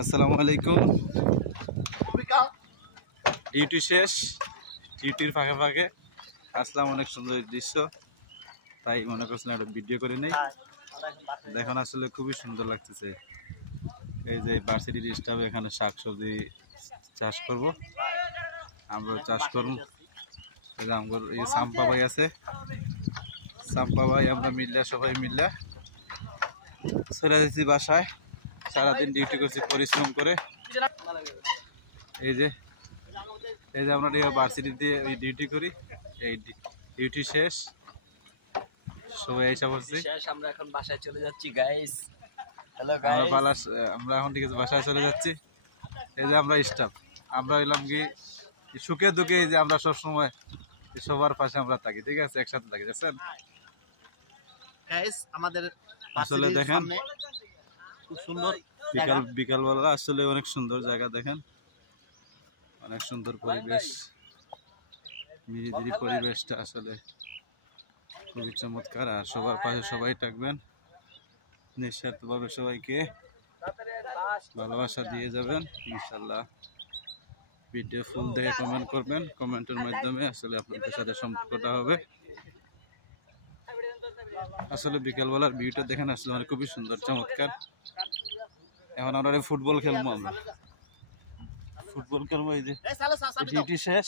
আসসালামু আলাইকুম। ডিউটি শেষ, ডিউটির ফাঁকে ফাঁকে আসলাম, অনেক সুন্দর দৃশ্য, তাই মনে করছিলাম একটা ভিডিও করে নেই। দেখুন আসলে খুবই সুন্দর লাগতেছে। এই যে ভার্সিটির স্টাফ এখানে শাকসবজি চাষ করব, আমরা চাষ করব। এই সাম্পা ভাই আছে, সাম্পা ভাই আমরা মিললে সবাই মিললে চলে যাচ্ছি বাসায়। সারাদিন ডিউটি করছি পরিশ্রম করে। এই যে আমরা ভার্সিটিতে ওই ডিউটি করি, এই ডিউটি শেষ, সবাই এসে পড়ছি। আমরা এখন বাসায় চলে যাচ্ছি গাইস। হ্যালো গাইস, আমরা এখন ঠিক আছে বাসায় চলে যাচ্ছি। এই যে আমরা স্টাফ, আমরা এলাম কি সুখে দুঃখে, এই যে আমরা সবসময় সবার পাশে আমরা থাকি, ঠিক আছে, একসাথে থাকি। দেখছেন গাইস, আমাদের আসলে দেখেন খুব সুন্দর বিকালবেলা আসলে অনেক সুন্দর জায়গা, দেখেন অনেক সুন্দর পরিবেশ, নিরিবিলি পরিবেশটা আসলে খুবই চমৎকার। আর সবার পাশে সবাই থাকবেন, নিঃস্বার্থভাবে সবাইকে ভালোবাসা দিয়ে যাবেন ইনশাল্লাহ। ভিডিও ফুল দেখে কমেন্ট করবেন, কমেন্টের মাধ্যমে আসলে আপনাদের সাথে সম্পর্কটা হবে। আসলে বিকালবেলার ভিউটা দেখেন, আসলে মানে খুবই সুন্দর চমৎকার। এখন আমরা ফুটবল খেলবো, আমরা ফুটবল খেলবো। এই যে ডিউটি শেষ,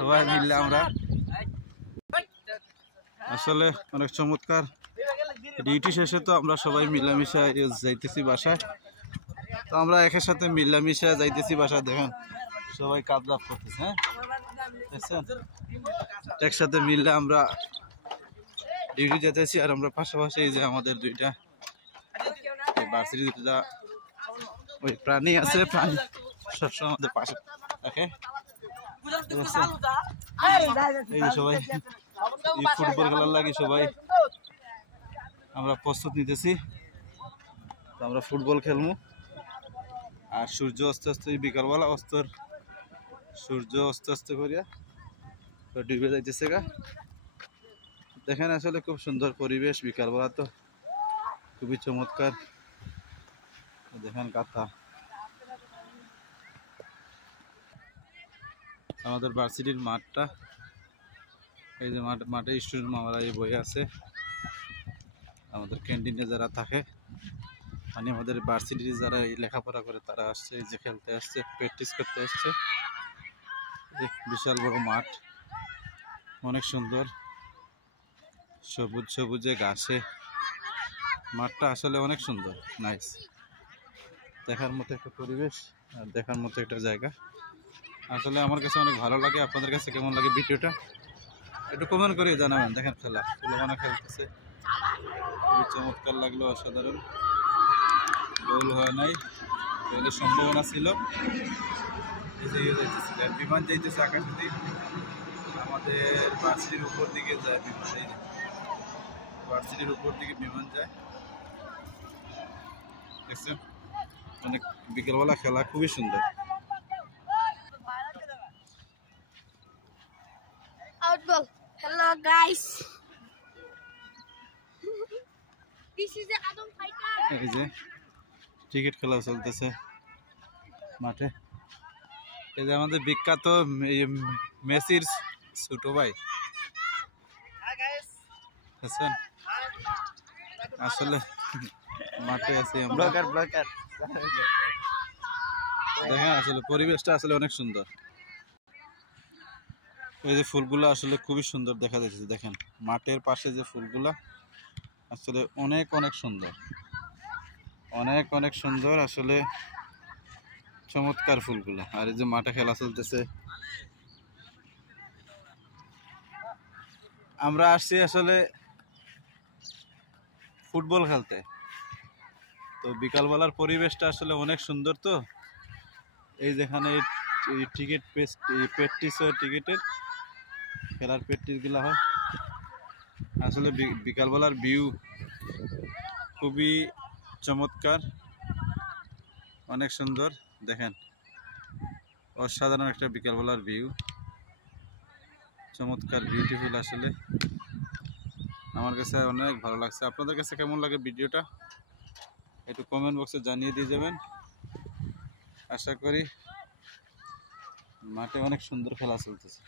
সবাই মিললে আমরা আসলে অনেক চমৎকার। ডিউটি শেষে তো আমরা সবাই মিলামিশা যাইতেছি বাসায়, তো আমরা একের সাথে মিলামিশা যাইতেছি বাসায়। দেখেন সবাই কাবলাপ করতেছে, হ্যাঁ দেখছেন, একসাথে মিললে আমরা ডিউটি যেতেছি। আর আমরা পাশাপাশি এই যে আমাদের দুইটা ভার্সিটি দুটা ওই প্রাণী আছে, প্রাণী সবসময় আমাদের পাশে থাকে। এই যে সবাই ফুটবল খেলার লাগে, সবাই আমরা প্রস্তুত নিতেছি, তো আমরা ফুটবল খেলবো। আর সূর্য আস্তে আস্তে বিকালবেলা সূর্য আস্তে আস্তে করিয়া তো ডুবে যাইতেছে গা। দেখেন আসলে খুব সুন্দর পরিবেশ, বিকালবেলা তো খুবই চমৎকার। দেখেন কাঁথা, আমাদের ভার্সিটির মাঠটা, এই যে মাঠে স্টুডেন্ট মামারা এই বই আছে। আমাদের ক্যান্টিনে যারা থাকে, মানে আমাদের ভার্সিটির যারা লেখাপড়া করে তারা আসছে, এই যে খেলতে আসছে, প্র্যাকটিস করতে আসছে। বিশাল বড় মাঠ, অনেক সুন্দর, সবুজ সবুজে ঘাসে মাঠটা আসলে অনেক সুন্দর, নাইস, দেখার মতো একটা পরিবেশ আর দেখার মতো একটা জায়গা। আসলে আমার কাছে অনেক ভালো লাগে। আপনাদের কাছে কেমন লাগে ভিডিওটা একটু কমেন্ট করে জানাবেন। দেখেন খেলা ফুলবানা খেলতেছে, খুবই চমৎকার লাগলো, অসাধারণ। গোল হয় নাই, গোলের সম্ভাবনা ছিল। বিমান যাইতেছে আকাশ দিয়ে, আমাদের ভার্সিটির উপর দিকে যায় বিমান, এই ভার্সিটির উপর দিকে বিমান যায়, দেখছেন। অনেক বিকেলবেলা খেলা, খুবই সুন্দর। Hello guys. This is the Adam fighter. এই যে ক্রিকেট খেলা চলতেছে মাঠে। এই যে আমাদের বিখ্যাত মেসির ছোট ভাই, দেখছেন আসলে মাঠে আছি আমরা। দেখেন আসলে পরিবেশটা আসলে অনেক সুন্দর। এই যে ফুলগুলো আসলে খুবই সুন্দর দেখা যাচ্ছে, দেখেন মাঠের পাশে যে ফুলগুলা আসলে অনেক অনেক সুন্দর, অনেক অনেক সুন্দর, আসলে চমৎকার ফুলগুলা। আর এই যে মাঠে খেলা চলতেছে, আমরা আসছি আসলে ফুটবল খেলতে। তো বিকালবেলার পরিবেশটা আসলে অনেক সুন্দর। তো এই যেখানে টিকিট প্র্যাকটিস হয়, টিকিটের খেলার প্র্যাকটিসগুলো হয়। আসলে বিকালবেলার ভিউ খুবই চমৎকার, অনেক সুন্দর। দেখেন অসাধারণ একটা বিকালবেলার ভিউ, চমৎকার, বিউটিফুল। আসলে আমার কাছে অনেক ভালো লাগছে। আপনাদের কাছে কেমন লাগে ভিডিওটা একটু কমেন্ট বক্সে জানিয়ে দিয়ে যাবেন। আশা করি মাঠে অনেক সুন্দর খেলা চলতেছে।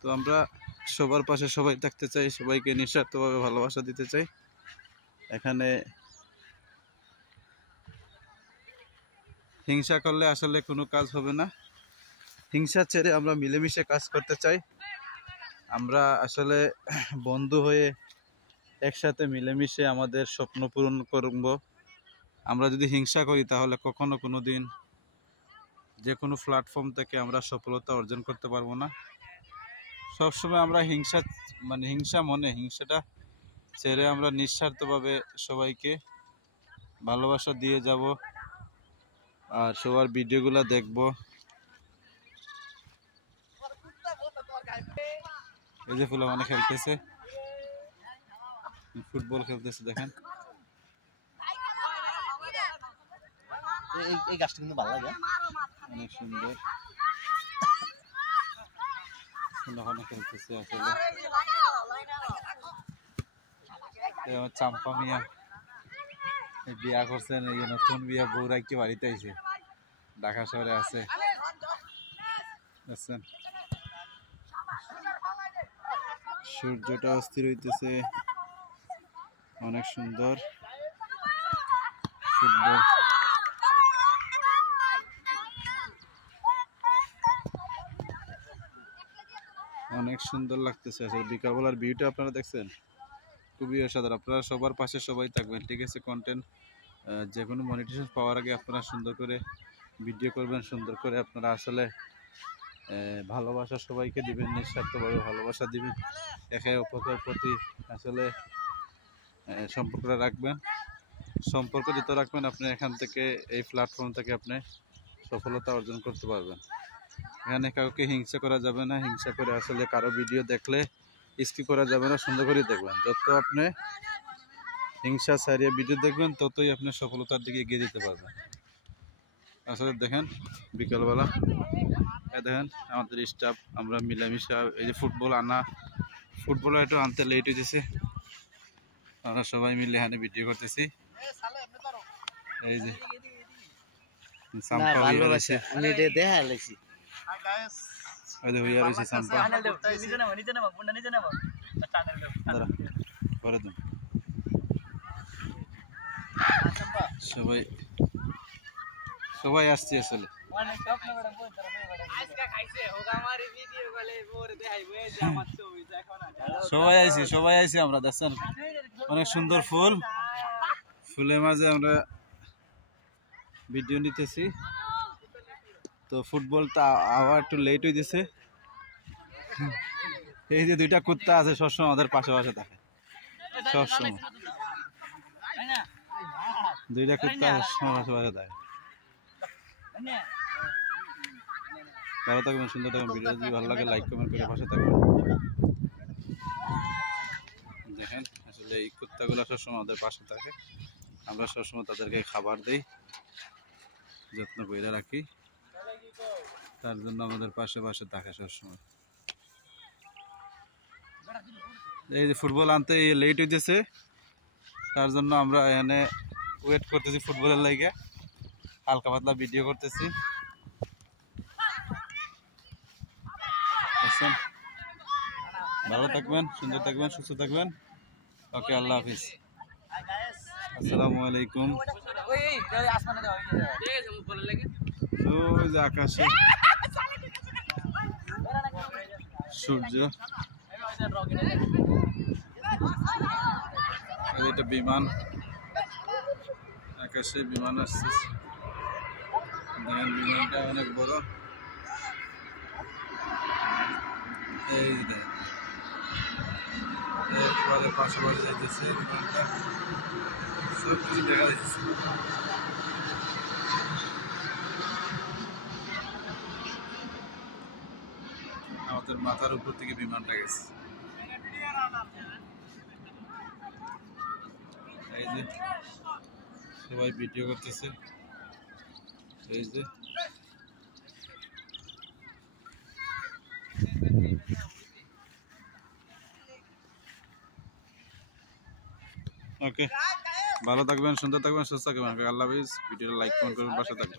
তো আমরা সবার পাশে সবাই থাকতে চাই, সবাইকে নিঃস্বার্থভাবে ভালোবাসা দিতে চাই। এখানে হিংসা করলে আসলে কোনো কাজ হবে না। হিংসা ছেড়ে আমরা মিলেমিশে কাজ করতে চাই। আমরা আসলে বন্ধু হয়ে একসাথে মিলেমিশে আমাদের স্বপ্ন পূরণ করব। আমরা যদি হিংসা করি তাহলে কখনো কোনো দিন যে কোনো প্ল্যাটফর্ম থেকে আমরা সফলতা অর্জন করতে পারবো না। সবসময় আমরা হিংসাটা ছেড়ে আমরা নিঃস্বার্থভাবে সবাইকে ভালোবাসা দিয়ে যাব আর সবার ভিডিওগুলো দেখব। এই যে ফুলা মানে খেলতেছে, ফুটবল খেলতেছে, দেখেন এই গাছটা কিন্তু ভালো লাগে, অনেক সুন্দর ওখানে খেলতেছে। আসলে আমার চাম্পা মিয়া বিয়া করছেন, এই নতুন বিয়া বউরা কি বাড়িতে আইছে, ঢাকা শহরে আছে। সূর্যটা অস্থির হইতেছে, অনেক সুন্দর ফুটবল। অনেক সুন্দর লাগতেছে আসলে বিকালবেলার ভিউটা আপনারা দেখছেন, খুবই অসাধারণ। আপনারা সবার পাশে সবাই থাকবেন, ঠিক আছে? কন্টেন্ট যে কোনো মনিটাইজেশন পাওয়ার আগে আপনারা সুন্দর করে ভিডিও করবেন, সুন্দর করে আপনারা আসলে ভালোবাসা সবাইকে দিবেন, নিঃস্বার্থভাবে ভালোবাসা দিবেন, একে অপরের প্রতি আসলে সম্পর্কটা রাখবেন। সম্পর্ক যত রাখবেন আপনি এখান থেকে, এই প্ল্যাটফর্ম থেকে আপনি সফলতা অর্জন করতে পারবেন। এখানে কাউকে হিংসা করা যাবে না, হিংসা করে আসলে কারো ভিডিও দেখলে স্কিপ করা যাবে না, সুন্দর করে দেখবেন। যত আপনি হিংসা ছাড়িয়ে ভিডিও দেখবেন ততই আপনি সফলতার দিকে এগিয়ে যেতে পারবেন। আসলে দেখেন বিকালবেলা দেখেন আমাদের স্টাফ আমরা মিলামিশা, এই যে ফুটবল একটু আনতে লেট হয়েছে, আমরা সবাই মিলে এখানে ভিডিও করতেছি। এই যে সবাই আসছে আসলে, সবাই আইছি আমরা। দেখছেন অনেক সুন্দর ফুলের মাঝে আমরা ভিডিও নিতেছি। তো ফুটবলটা আবার একটু লেট হয়ে গেছে। এই যে দুইটা কুত্তা আছে সবসময় আমাদের পাশে পাশে থাকে, সবসময় দুইটা কুত্তা সবসময় পাশে পাশে থাকে। ভালো থাকবেন, সুন্দর থাকবেন। ভিডিও যদি ভালো লাগে লাইক কমেন্ট করে পাশে থাকবেন। দেখেন আসলে এই কুত্তাগুলো সবসময় আমাদের পাশে থাকে, আমরা সবসময় তাদেরকে খাবার দিই, যত্ন করে রাখি, তার জন্য আমাদের পাশে পাশে থাকে সবসময়। এই যে ফুটবল আনতে লেট হইতেছে, তার জন্য আমরা এখানে ওয়েট করতেছি ফুটবলের লাইগে, হালকা পাতলা ভিডিও করতেছি। ভালো থাকবেন, সুন্দর থাকবেন, সুস্থ থাকবেন। ওকে, আল্লাহ হাফিজ, আসসালামু আলাইকুম। আকাশে সূর্য, এটা বিমান, আকাশে বিমান আসছে, বিমানটা অনেক বড়। এই একেবারে পাশাপাশি যাইতেছে বিমানটা, সব কিছু দেখা যাচ্ছে। আমাদের মাথার উপর থেকে বিমানটা গেছে। এই যে সবাই ভিডিও করতেছে, এই যে ওকে, ভালো থাকবেন, সুন্দর থাকবেন, সুস্থ থাকবেন। আল্লাহ হাফিজ। ভিডিওটা লাইক কমেন্ট করবেন, পাশে থাকবেন।